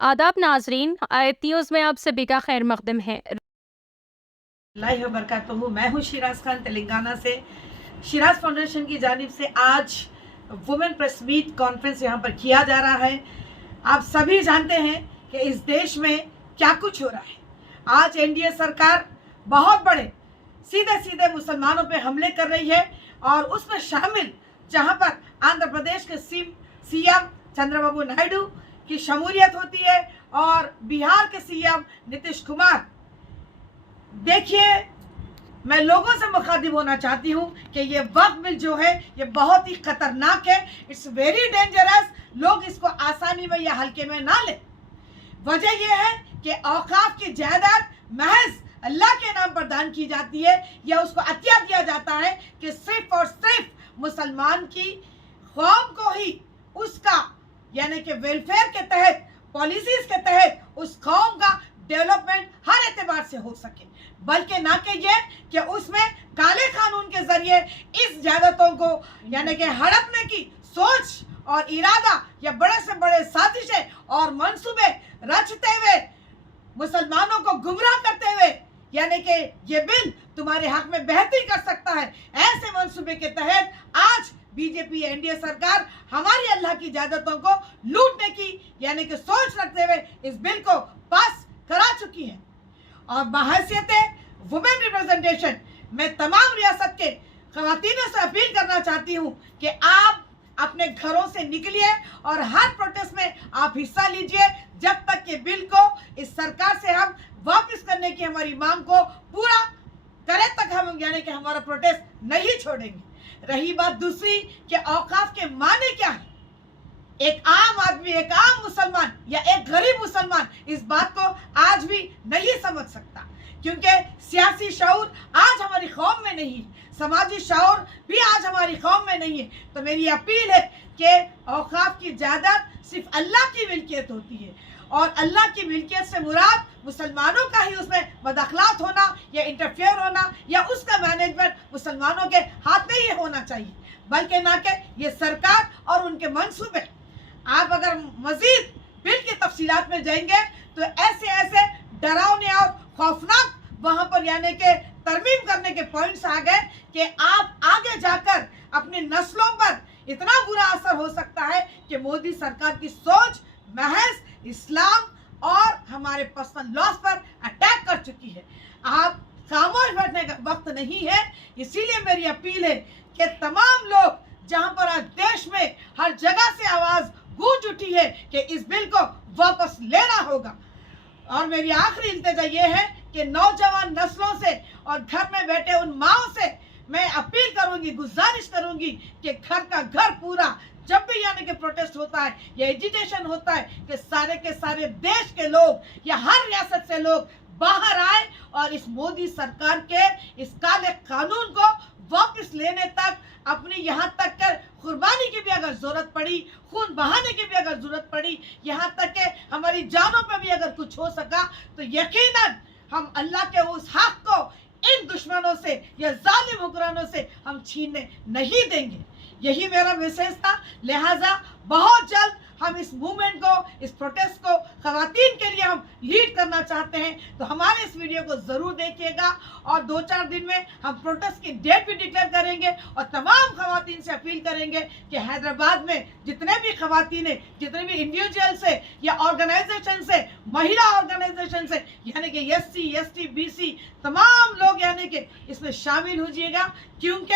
आदाब नाजरीन, आयत न्यूज़ में आप सभी का खैर मकदम है। लाइव बरकातहू। मैं हूँ शिराज खान, तेलंगाना से। शिराज फाउंडेशन की जानिब से आज वुमेन प्रेस मीट कॉन्फ्रेंस यहाँ पर किया जा रहा है। आप सभी जानते हैं कि इस देश में क्या कुछ हो रहा है। आज एनडीए सरकार बहुत बड़े सीधे सीधे मुसलमानों पे हमले कर रही है और उसमें शामिल जहाँ पर आंध्र प्रदेश के सीएम चंद्रबाबू नायडू की शमूलियत होती है और बिहार के सीएम नीतीश कुमार। देखिए, मैं लोगों से मुखातिब होना चाहती हूँ कि ये वक्फ बिल जो है ये बहुत ही खतरनाक है। It's very dangerous. लोग इसको आसानी में या हल्के में ना लें। वजह यह है कि औकाफ की जायदाद महज अल्लाह के नाम पर दान की जाती है या उसको अतिया दिया जाता है कि सिर्फ और सिर्फ मुसलमान की कौम को ही उसका यानी कि वेलफेयर के तहत, पॉलिसीज के तहत उस कौम का डेवलपमेंट हर एतबार से हो सके, बल्कि ना कि ये कि उसमें काले कानून के जरिए इस जायदादों को यानी कि हड़पने की सोच और इरादा या बड़े से बड़े साजिशें और मंसूबे रचते हुए मुसलमानों को गुमराह करते हुए यानी कि ये बिल तुम्हारे हक में बेहतरी कर सकता है, ऐसे मंसूबे के तहत आज बीजेपी एनडीए सरकार हमारी अल्लाह की जायदादों को लूटने की यानी कि सोच रखते हुए इस बिल को पास करा चुकी है। और बहैसियत वुमेन रिप्रेजेंटेशन मैं तमाम रियासत के खवातीनों से अपील करना चाहती हूँ कि आप अपने घरों से निकलिए और हर प्रोटेस्ट में आप हिस्सा लीजिए जब तक कि बिल को इस सरकार से हम वापस करने की हमारी मांग को पूरा करे तक हम यानी कि हमारा प्रोटेस्ट नहीं छोड़ेंगे। रही बात दूसरी कि औकाफ के माने क्या है, एक आम आदमी, एक आम मुसलमान या एक गरीब मुसलमान इस बात को आज भी नहीं समझ सकता, क्योंकि सियासी शऊर आज हमारी कौम में नहीं, समाजी शऊर भी आज हमारी कौम में नहीं है। तो मेरी अपील है कि औकाफ की जायदाद सिर्फ अल्लाह की मिल्कियत होती है और अल्लाह की मिल्कियत से मुराद मुसलमानों का ही उसमें बदअखलाक होना या इंटरफेयर होना या उसका मैनेजमेंट मुसलमानों के हाथ में ही होना चाहिए, बल्कि ना कि ये सरकार और उनके मंसूबे। आप अगर मजीद बिल की तफसीलात में जाएंगे तो ऐसे ऐसे डरावने और खौफनाक वहां पर यानी कि तरमीम करने के पॉइंट्स आ गए कि आप आगे जाकर अपनी नस्लों पर इतना बुरा असर हो सकता है कि मोदी सरकार की सोच महज इस्लाम और हमारे पर्सनल लॉस पर अटैक कर चुकी है। आप खामोश बैठने का वक्त नहीं है। इसीलिए मेरी अपील है कि तमाम लोग जहां पर आज देश में हर जगह से आवाज गूंज उठी है कि इस बिल को वापस लेना होगा। और मेरी आखिरी इल्तिजा ये है कि नौजवान नस्लों से और घर में बैठे उन माओं से मैं अपील करूंगी, गुजारिश करूंगी कि घर का घर पूरा जब भी यानी कि प्रोटेस्ट होता है या एजिटेशन होता है कि सारे के सारे देश के लोग या हर रियासत से लोग बाहर आए और इस मोदी सरकार के इस काले कानून को वापस लेने तक अपनी यहाँ तक कर कुर्बानी की भी अगर जरूरत पड़ी, खून बहाने की भी अगर जरूरत पड़ी, यहाँ तक के हमारी जानों पे भी अगर कुछ हो सका तो यकीनन हम अल्लाह के उस हक को इन दुश्मनों से या जालिम हुक्मरानों से हम छीनने नहीं देंगे। यही मेरा मैसेज था। लिहाजा बहुत जल्द हम इस मूवमेंट को, इस प्रोटेस्ट को खवातीन के लिए हम लीड करना चाहते हैं, तो हमारे इस वीडियो को जरूर देखिएगा और 2-4 दिन में हम प्रोटेस्ट की डेट भी डिक्लेयर करेंगे और तमाम खवातीन से अपील करेंगे कि हैदराबाद में जितने भी खवातीन है, जितने भी इंडिविजुअल से या ऑर्गेनाइजेशन से, महिला ऑर्गेनाइजेशन से यानी कि SC, ST, BC तमाम लोग यानी कि इसमें शामिल हो जाइएगा, क्योंकि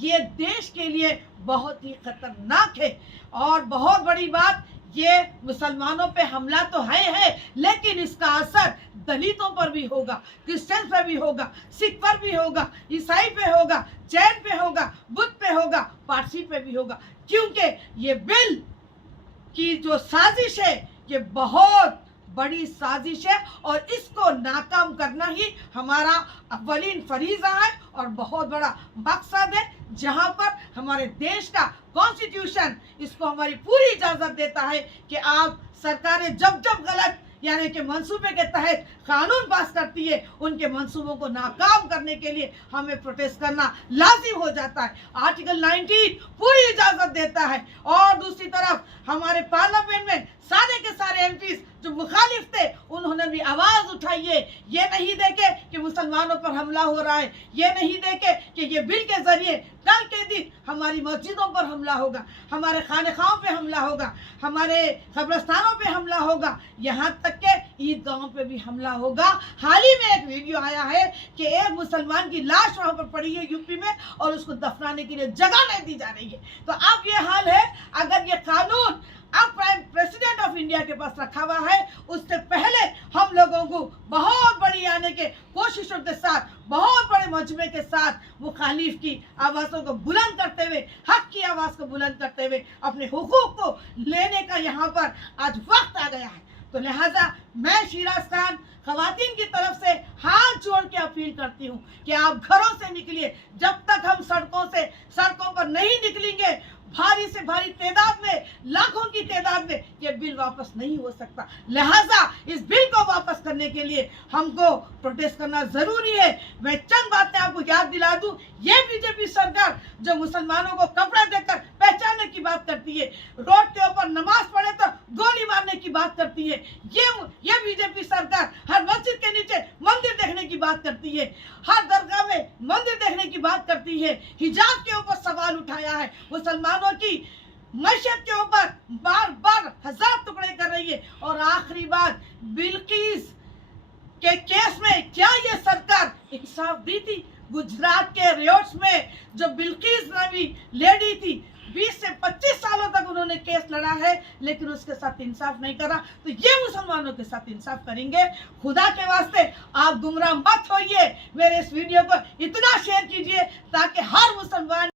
ये देश के लिए बहुत ही खतरनाक है। और बहुत बड़ी बात, ये मुसलमानों पे हमला तो है लेकिन इसका असर दलितों पर भी होगा, क्रिश्चियन पर भी होगा, सिख पर भी होगा, ईसाई पे होगा, जैन पे होगा, बुद्ध पे होगा, पारसी पे भी होगा, क्योंकि ये बिल की जो साजिश है ये बहुत बड़ी साजिश है और इसको नाकाम करना ही हमारा अव्वलीन फरीजा है और बहुत बड़ा मकसद है, जहां पर हमारे देश का कॉन्स्टिट्यूशन इसको हमारी पूरी इजाजत देता है कि आप सरकारें जब जब गलत यानी कि मंसूबे के तहत कानून पास करती है, उनके मंसूबों को नाकाम करने के लिए हमें प्रोटेस्ट करना लाजिम हो जाता है। आर्टिकल 19 पूरी इजाजत देता है और दूसरी तरफ हमारे पार्लियामेंट में सारे के सारे एमपीज जो मुखालिफ थे उन्होंने भी आवाज़ उठाई है। ये नहीं देखे कि मुसलमानों पर हमला हो रहा है, ये नहीं देखे कि ये बिल के ज़रिए कल के दिन हमारी मस्जिदों पर हमला होगा, हमारे खानखाहों पे हमला होगा, हमारे कब्रस्तानों पे हमला होगा, यहाँ तक के ईदगाहों पे भी हमला होगा। हाल ही में एक वीडियो आया है कि एक मुसलमान की लाश वहाँ पर पड़ी है यूपी में और उसको दफनाने के लिए जगह नहीं दी जा रही है। तो अब ये हाल है, अगर ये कानून अब प्राइम प्रेसिडेंट ऑफ इंडिया के पास रखा हुआ है, उससे पहले हम लोगों को बहुत बड़ी आने के कोशिशों के साथ, बहुत बड़े मजमे के साथ मुखालिफ की आवाज़ों को बुलंद करते हुए, हक की आवाज़ को बुलंद करते हुए अपने हुकूक को लेने का यहाँ पर आज वक्त आ गया है। तो लिहाजा मैं शिराज खान खवातीन की तरफ से हाथ जोड़ के अपील करती हूँ कि आप घरों से निकलिए। जब तक हम सड़कों पर नहीं निकलेंगे, भारी से भारी तादाद में, लाखों की तादाद में ये बिल वापस नहीं हो सकता। लिहाजा इस बिल को वापस करने के लिए हमको प्रोटेस्ट करना जरूरी है। मैं चंद बातें आपको याद दिला दूं, ये बीजेपी सरकार जो मुसलमानों को कपड़ा देकर पहचानने की बात करती है, रोड के ऊपर नमाज पढ़े तो गोली मारने की बात करती है, ये बीजेपी सरकार हर मस्जिद के नीचे मंदिर देखने की बात करती है, हर दरगाह में मंदिर देखने की बात करती है, हिजाब के ऊपर सवाल उठाया है, मुसलमानों की मैशत के ऊपर बार बार हजार टुकड़े कर रही है। और आखिरी बात, बिल्किस के केस में क्या ये सरकार इंसाफ दी थी? गुजरात के रियोट्स में जो बिल्किस नामी लेडी थी, 20 से 25 सालों तक उन्होंने केस लड़ा है, लेकिन उसके साथ इंसाफ नहीं करा। तो ये मुसलमानों के साथ इंसाफ करेंगे? खुदा के वास्ते आप गुमराह मत होइए। मेरे इस वीडियो को इतना शेयर कीजिए ताकि हर मुसलमान